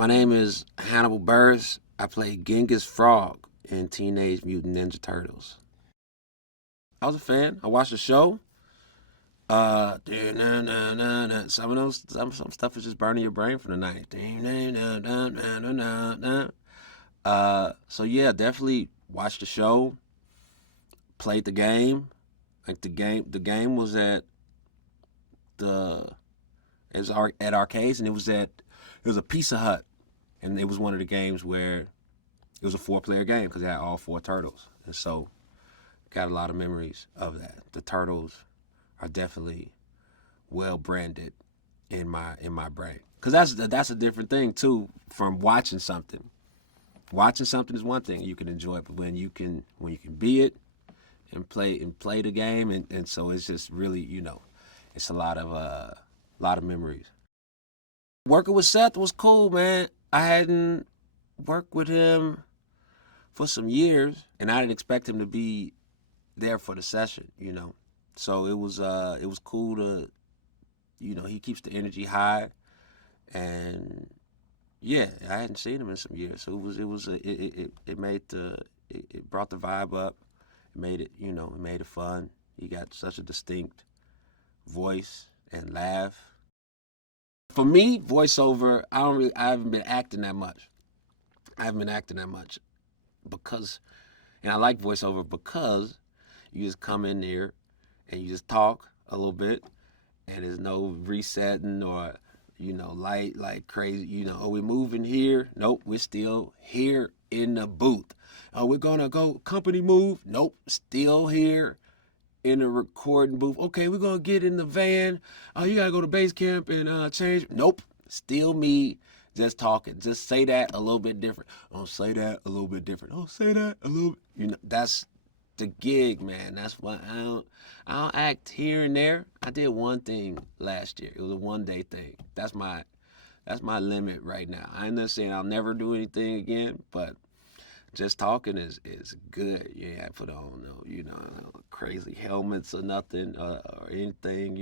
My name is Hannibal Burris. I play Genghis Frog in Teenage Mutant Ninja Turtles. I was a fan. I watched the show. Some stuff is just burning your brain from the night. So yeah, definitely watched the show. Played the game. The game was at the at arcades, and it was a Pizza Hut, and it was one of the games where it was a 4-player game because it had all 4 turtles, and so got a lot of memories of that. The turtles are definitely well branded in my brain because that's a different thing too from watching something. Watching something is one thing you can enjoy, but when you can be it and play the game, and so it's just really it's a lot of memories. Working with Seth was cool, man. I hadn't worked with him for some years, and I didn't expect him to be there for the session. So it was cool to, he keeps the energy high, and yeah, I hadn't seen him in some years, so it made it brought the vibe up, it made it fun. He got such a distinct voice and laugh. For me, voiceover, I haven't been acting that much. I haven't been acting that much because, and I like voiceover because you just come in there and you just talk a little bit, and there's no resetting or light like crazy. Oh, we're moving here. Nope, we're still here in the booth. Oh, we're gonna go company move. Nope, still here in the recording booth. Okay, we're gonna get in the van. Oh, you gotta go to base camp and change. Nope, still me, just talking. Just say that a little bit different. Oh, say that a little bit different. Oh, say that a little. That's the gig, man. That's why I don't act here and there. I did one thing last year. It was a 1-day thing. That's my limit right now. I'm not saying I'll never do anything again, but just talking is good. Yeah, I put on no crazy helmets or nothing or anything.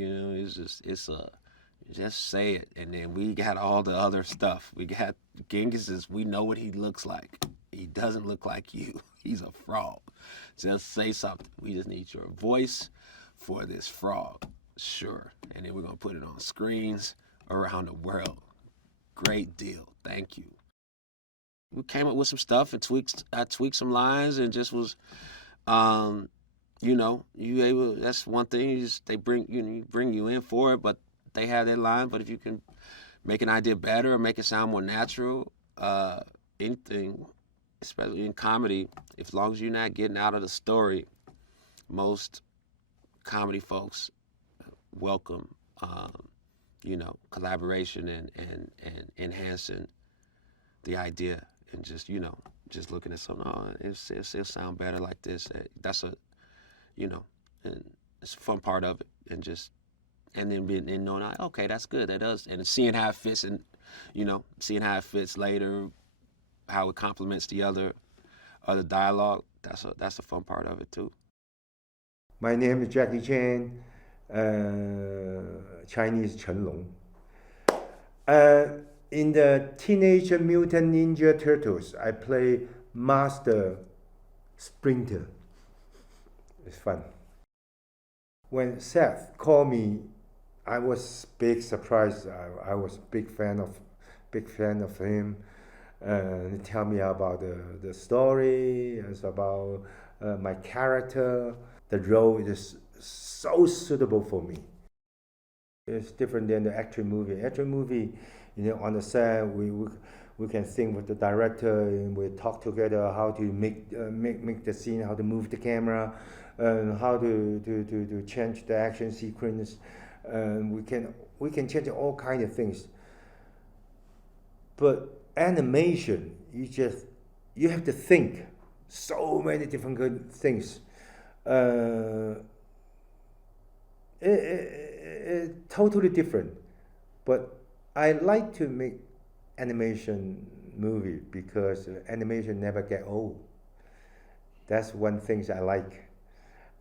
Just say it, and then we got all the other stuff. We got Genghis. We know what he looks like. He doesn't look like you. He's a frog. Just say something. We just need your voice for this frog, sure. And then we're gonna put it on screens around the world. Great deal. Thank you. We came up with some stuff and I tweaked some lines and just was, you able. That's one thing. They bring you in for it, but they have their line. But if you can make an idea better or make it sound more natural, anything, especially in comedy, as long as you're not getting out of the story, most comedy folks welcome, collaboration and enhancing the idea, and just looking at something. Oh, it'll sound better like this. That's and it's a fun part of it, and then being and knowing, okay, that's good, that does, and seeing how it fits, and seeing how it fits later, how it complements the other dialogue. That's a fun part of it too. My name is Jackie Chan, Chinese Chen Long. In the Teenage Mutant Ninja Turtles, I play Master Splinter. It's fun. When Seth called me, I was big surprised. I was big fan of him. He tell me about the story. It's about my character. The role is so suitable for me. It's different than the action movie. Action movie, on the set, we can think with the director and we talk together how to make the scene, how to move the camera, and how to change the action sequence. We can change all kind of things. But animation, you have to think so many different good things. It's totally different. But I like to make animation movie because animation never get old. That's one thing I like.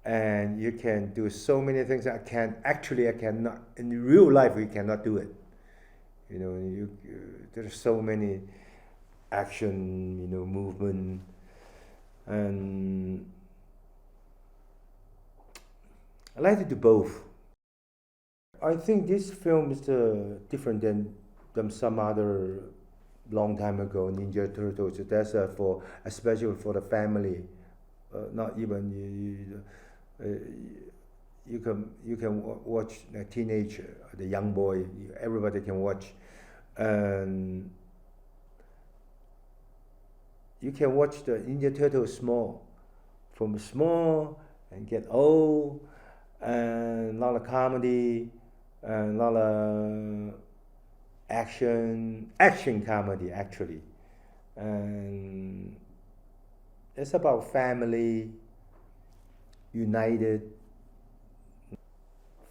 And you can do so many things I cannot in real life. We cannot do it. You know, there's so many action, you know, movement, and I like to do both. I think this film is different than some other long time ago Ninja Turtles. That's for especially for the family. Not even you can watch the teenager, the young boy. Everybody can watch, and you can watch the Ninja Turtles from small and get old, and a lot of comedy, and a lot of action comedy actually, and it's about family, united,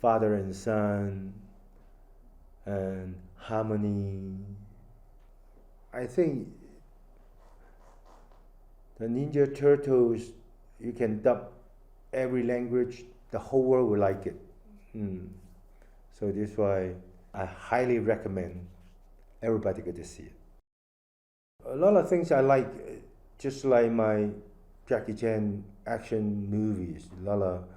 father and son, and harmony. I think the Ninja Turtles, you can dub every language, the whole world will like it. So this is why I highly recommend everybody go to see it. A lot of things I like, just like my Jackie Chan action movies. A lot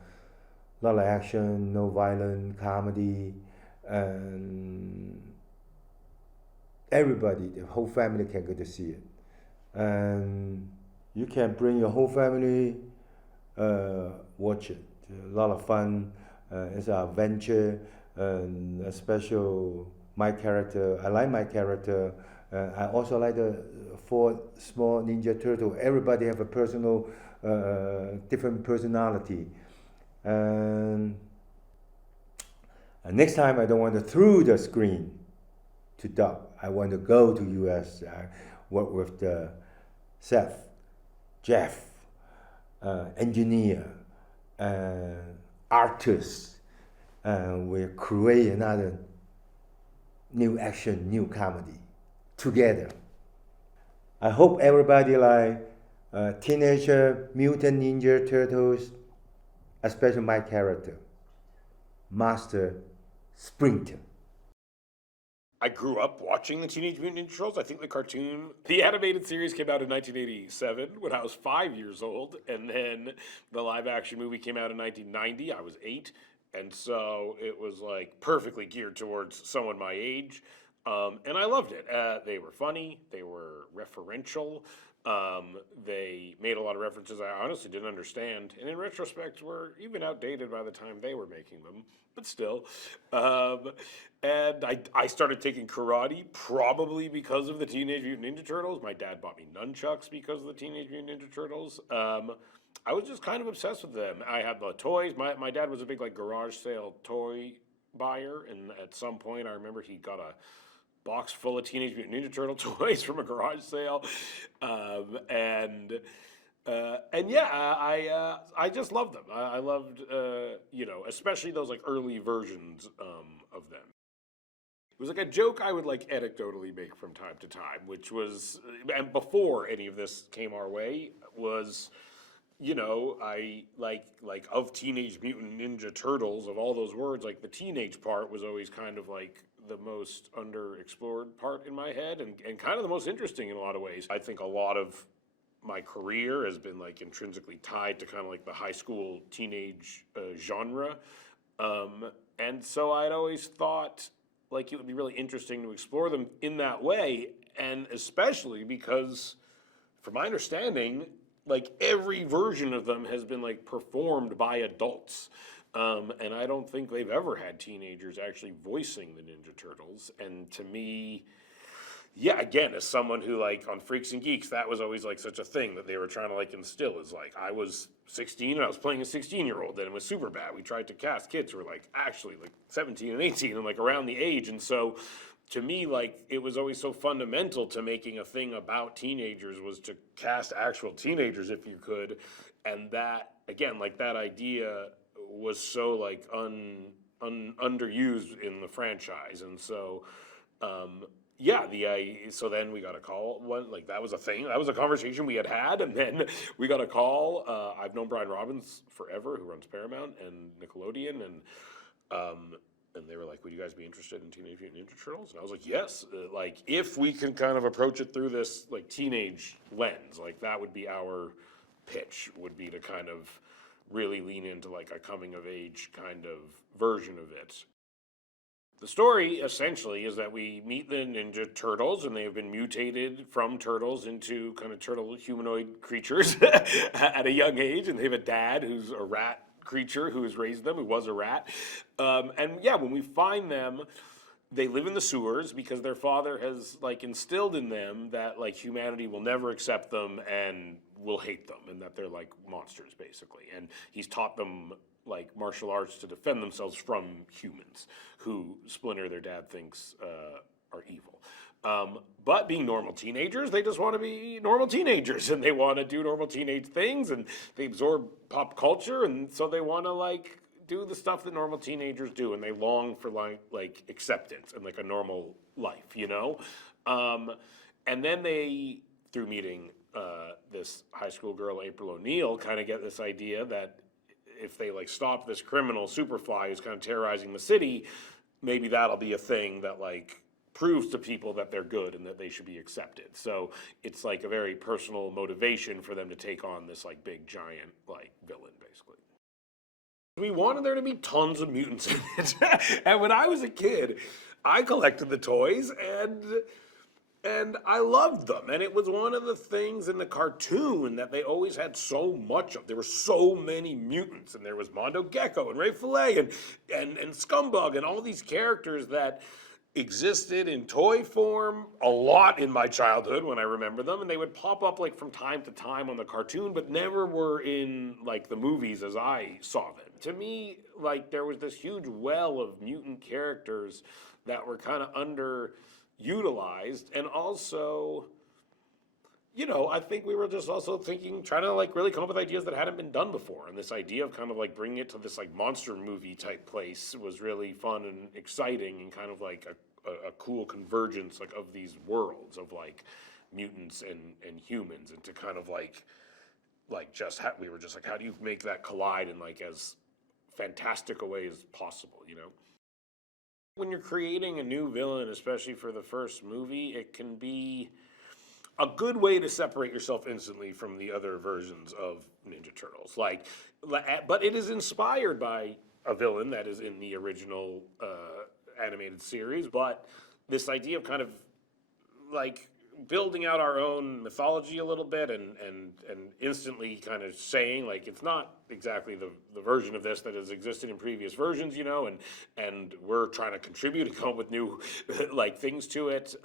of action, no violence, comedy, and everybody, the whole family can go to see it. And you can bring your whole family, watch it. A lot of fun. It's an adventure, and a special my character. I like my character. I also like the four small Ninja Turtle. Everybody have a personal, different personality. And next time I don't want to through the screen to dub. I want to go to US. I work with the Seth, Jeff, engineer, artist, and we create another new action, new comedy together. I hope everybody like Teenage Mutant Ninja Turtles, especially my character, Master Sprinter. I grew up watching the Teenage Mutant Ninja Turtles. I think the animated series came out in 1987 when I was 5 years old, and then the live action movie came out in 1990. I was 8, and so it was like perfectly geared towards someone my age. And I loved it. They were funny, they were referential, they made a lot of references I honestly didn't understand, and in retrospect were even outdated by the time they were making them, but still. And I started taking karate probably because of the Teenage Mutant Ninja Turtles. My dad bought me nunchucks because of the Teenage Mutant Ninja Turtles. I was just kind of obsessed with them. I had the toys. My dad was a big like garage sale toy buyer, and at some point I remember he got a box full of Teenage Mutant Ninja Turtle toys from a garage sale, and yeah, I just loved them. I loved especially those like early versions of them. It was like a joke I would like anecdotally make from time to time, which was, and before any of this came our way, was, I like of Teenage Mutant Ninja Turtles, of all those words, like the teenage part was always kind of like the most underexplored part in my head, and kind of the most interesting in a lot of ways. I think a lot of my career has been like intrinsically tied to kind of like the high school teenage genre. And so I'd always thought like it would be really interesting to explore them in that way, and especially because, from my understanding, like every version of them has been like performed by adults. And I don't think they've ever had teenagers actually voicing the Ninja Turtles. And to me, yeah, again, as someone who like on Freaks and Geeks, that was always like such a thing that they were trying to like instill, is like I was 16 and I was playing a 16-year-old, and it was super bad. We tried to cast kids who were like actually like 17 and 18 and like around the age. And so to me, like it was always so fundamental to making a thing about teenagers was to cast actual teenagers if you could. And that, again, like that idea was so like underused in the franchise. And so yeah, so then we got a call. One like that was a thing. That was a conversation we had, and then we got a call. I've known Brian Robbins forever, who runs Paramount and Nickelodeon, and and they were like, would you guys be interested in Teenage Mutant Ninja Turtles? And I was like, yes, like if we can kind of approach it through this like teenage lens, like that would be our pitch, would be to kind of really lean into like a coming of age kind of version of it. The story essentially is that we meet the Ninja Turtles, and they have been mutated from turtles into kind of turtle humanoid creatures at a young age, and they have a dad who's a rat creature who has raised them, who was a rat. And yeah, when we find them, they live in the sewers because their father has like instilled in them that like humanity will never accept them and will hate them, and that they're like monsters basically. And he's taught them like martial arts to defend themselves from humans who Splinter, their dad, thinks are evil. But being normal teenagers, they just want to be normal teenagers, and they want to do normal teenage things, and they absorb pop culture, and so they want to like do the stuff that normal teenagers do, and they long for like acceptance and like a normal life, you know? And then they, through meeting this high school girl, April O'Neil, kind of get this idea that if they like stop this criminal Superfly who's kind of terrorizing the city, maybe that'll be a thing that like proves to people that they're good and that they should be accepted. So it's like a very personal motivation for them to take on this like big giant like villain basically. We wanted there to be tons of mutants in it. And when I was a kid, I collected the toys and I loved them. And it was one of the things in the cartoon that they always had so much of. There were so many mutants, and there was Mondo Gecko and Ray Fillet and Scumbug and all these characters that existed in toy form a lot in my childhood when I remember them, and they would pop up like from time to time on the cartoon, but never were in like the movies as I saw them. To me, like there was this huge well of mutant characters that were kind of underutilized, and also, you know, I think we were just also trying to like really come up with ideas that hadn't been done before. And this idea of kind of like bringing it to this like monster movie type place was really fun and exciting, and kind of like a cool convergence like of these worlds of like mutants and humans, and to kind of like we were just like, how do you make that collide in like as fantastic a way as possible, you know? When you're creating a new villain, especially for the first movie, it can be a good way to separate yourself instantly from the other versions of Ninja Turtles. But it is inspired by a villain that is in the original animated series. But this idea of kind of like building out our own mythology a little bit, and instantly kind of saying like it's not exactly the version of this that has existed in previous versions, you know, and we're trying to contribute and come up with new like things to it.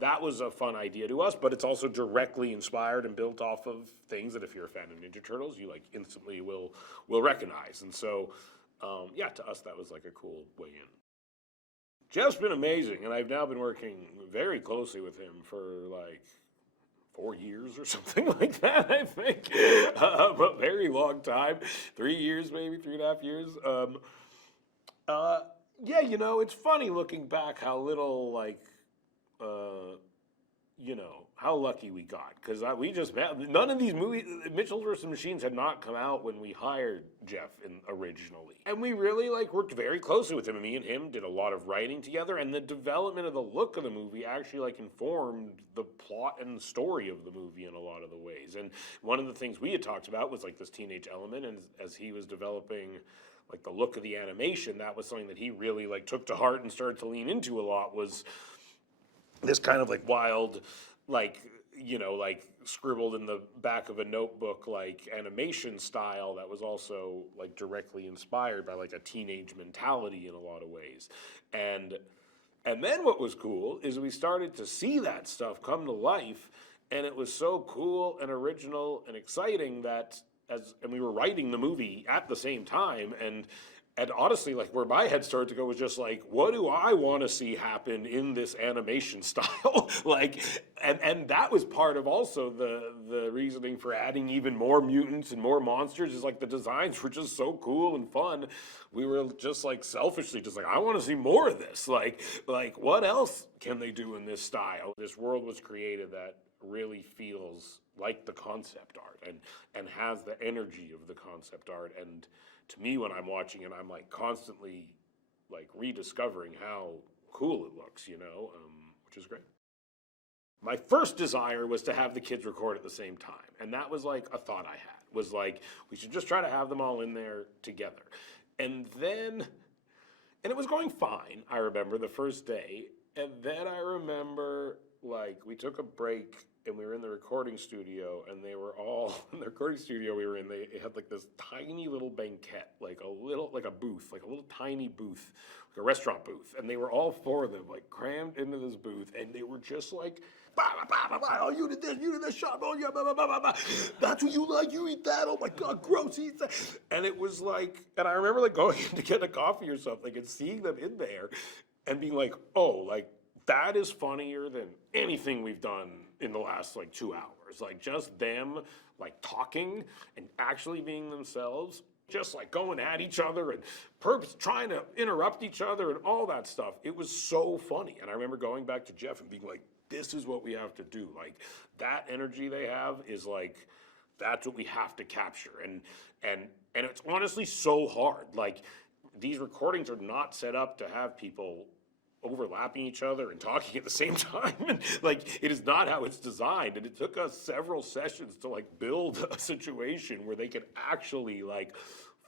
That was a fun idea to us, but it's also directly inspired and built off of things that if you're a fan of Ninja Turtles, you like instantly will recognize. And so yeah, to us that was like a cool way in. Jeff's been amazing, and I've now been working very closely with him for like 4 years or something like that, I think. A very long time. 3 years, maybe 3.5 years. Yeah, you know, it's funny looking back how little like you know, how lucky we got, because we just none of these movies, Mitchell vs. Machines, had not come out when we hired Jeff originally, and we really like worked very closely with him. And me and him did a lot of writing together, and the development of the look of the movie actually like informed the plot and story of the movie in a lot of the ways. And one of the things we had talked about was like this teenage element, and as he was developing like the look of the animation, that was something that he really like took to heart and started to lean into a lot, was this kind of like wild, like, you know, like scribbled in the back of a notebook, like animation style that was also like directly inspired by like a teenage mentality in a lot of ways. And then what was cool is we started to see that stuff come to life, and it was so cool and original and exciting that and we were writing the movie at the same time, and honestly, like where my head started to go was just like, what do I want to see happen in this animation style? Like, and that was part of also the reasoning for adding even more mutants and more monsters, is like the designs were just so cool and fun. We were just like selfishly just like, I want to see more of this. Like what else can they do in this style? This world was created that really feels like the concept art and has the energy of the concept art. And to me, when I'm watching it, I'm like constantly like rediscovering how cool it looks, which is great. My first desire was to have the kids record at the same time. And that was like a thought I had, was like, we should just try to have them all in there together. And it was going fine, I remember, the first day. And then I remember, like, we took a break and we were in the recording studio, and they were all in the recording studio we were in. They had like this tiny little banquette, like a booth, like a little tiny booth, like a restaurant booth. And they were all four of them, like, crammed into this booth, and they were just like, bah, bah, bah, bah, oh, you did this shot, oh yeah, bah, bah, bah, bah, bah. That's what you like, you eat that, oh my God, gross, eat that. And it was like, and I remember like going in to get a coffee or something and seeing them in there and being like, oh, like, that is funnier than anything we've done in the last like 2 hours. Like, just them like talking and actually being themselves, just like going at each other and trying to interrupt each other and all that stuff. It was so funny. And I remember going back to Jeff and being like, this is what we have to do. Like, that energy they have is like, that's what we have to capture. And it's honestly so hard. Like, these recordings are not set up to have people overlapping each other and talking at the same time. And like, it is not how it's designed. And it took us several sessions to like build a situation where they could actually like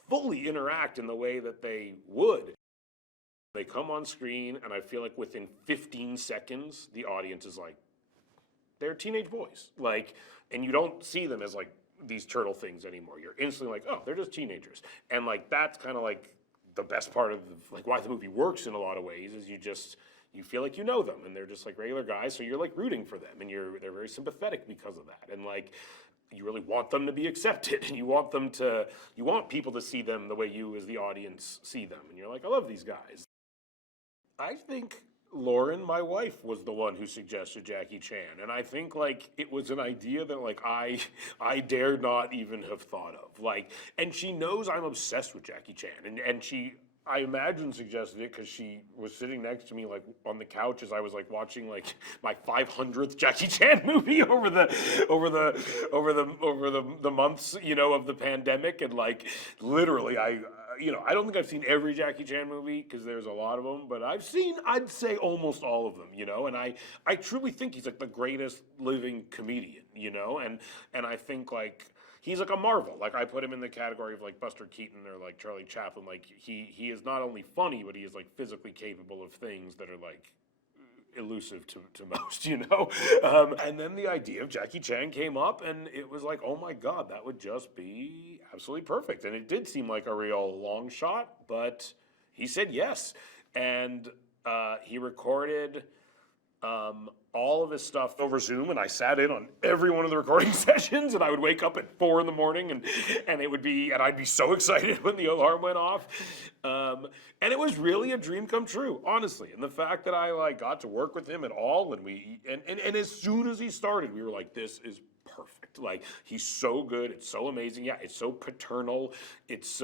fully interact in the way that they would. They come on screen, and I feel like within 15 seconds, the audience is like, they're teenage boys. Like, and you don't see them as like these turtle things anymore. You're instantly like, oh, they're just teenagers. And like, that's kind of like the best part of like why the movie works in a lot of ways, is you feel like you know them, and they're just like regular guys, so you're like rooting for them, and they're very sympathetic because of that. And like, you really want them to be accepted, and you want people to see them the way you as the audience see them, and you're like, I love these guys. I think Lauren, my wife, was the one who suggested Jackie Chan, and I think like it was an idea that like I dare not even have thought of. Like, and she knows I'm obsessed with Jackie Chan, and she, I imagine, suggested it because she was sitting next to me like on the couch as I was like watching like my 500th Jackie Chan movie over the months, of the pandemic. And like, literally, I don't think I've seen every Jackie Chan movie because there's a lot of them, but I've seen, I'd say, almost all of them, and I truly think he's like the greatest living comedian, and I think like he's like a marvel. Like, I put him in the category of like Buster Keaton or like Charlie Chaplin. Like, he is not only funny, but he is like physically capable of things that are like elusive to most, and then the idea of Jackie Chan came up, and it was like, oh my God, that would just be absolutely perfect. And it did seem like a real long shot, but he said yes. And he recorded all of his stuff over Zoom, and I sat in on every one of the recording sessions, and I would wake up at 4 a.m. and I'd be so excited when the alarm went off. And it was really a dream come true, honestly. And the fact that I like got to work with him at all, and as soon as he started, we were like, this is perfect. Like, he's so good. It's so amazing. Yeah, it's so paternal. It's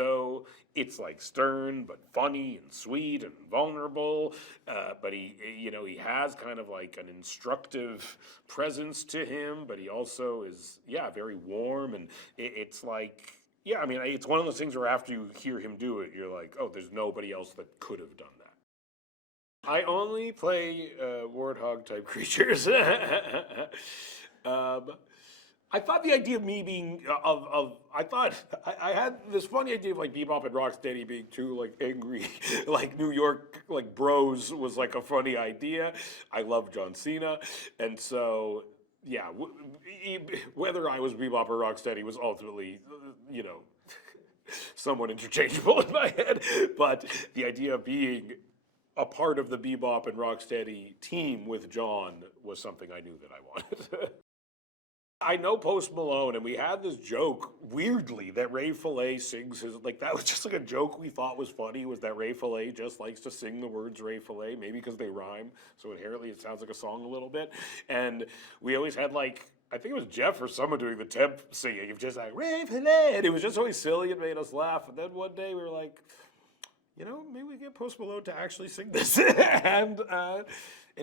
like stern, but funny and sweet and vulnerable. But he has kind of like an instructive presence to him, but he also is, very warm. And it's like, it's one of those things where after you hear him do it, you're like, oh, there's nobody else that could have done that. I only play warthog type creatures. I thought the idea of me being I had this funny idea of like Bebop and Rocksteady being two like angry like New York like bros was like a funny idea. I love John Cena, and so whether I was Bebop or Rocksteady was ultimately somewhat interchangeable in my head. But the idea of being a part of the Bebop and Rocksteady team with John was something I knew that I wanted. I know Post Malone, and we had this joke, weirdly, that Ray Fillet sings his, like, that was just like a joke we thought was funny, was that Ray Fillet just likes to sing the words Ray Fillet, maybe because they rhyme, so inherently it sounds like a song a little bit. And we always had, like, I think it was Jeff or someone doing the temp singing, of just like, Ray Fillet, and it was just always silly and made us laugh. And then one day we were like, maybe we get Post Malone to actually sing this. And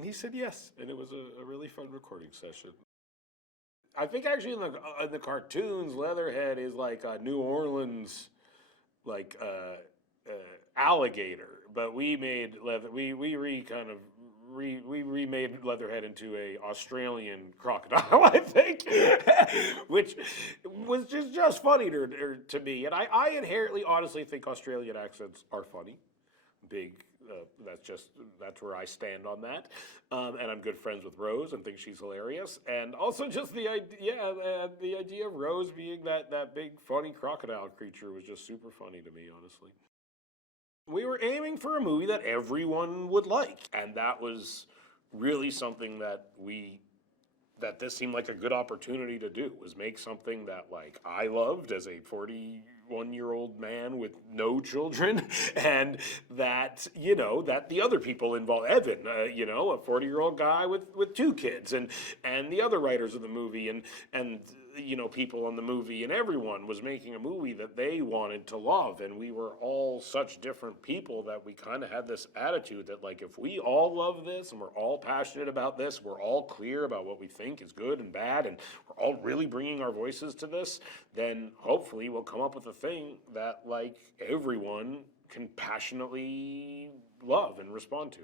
he said yes, and it was a really fun recording session. I think actually in the cartoons, Leatherhead is like a New Orleans, like alligator, but we made we remade Leatherhead into a Australian crocodile, I think, which was just funny to me. And I inherently, honestly think Australian accents are funny. Big. That's where I stand on that, and I'm good friends with Rose and think she's hilarious, and also just the idea of Rose being that big funny crocodile creature was just super funny to me, honestly. We were aiming for a movie that everyone would like, and that was really something that this seemed like a good opportunity to do, was make something that like I loved as a 41-year-old man with no children, and that that the other people involved, Evan, a 40-year-old guy with two kids, and the other writers of the movie, and people on the movie, and everyone was making a movie that they wanted to love, and we were all such different people that we kind of had this attitude that like if we all love this and we're all passionate about this, we're all clear about what we think is good and bad, and we're all really bringing our voices to this, then hopefully we'll come up with a thing that like everyone can passionately love and respond to,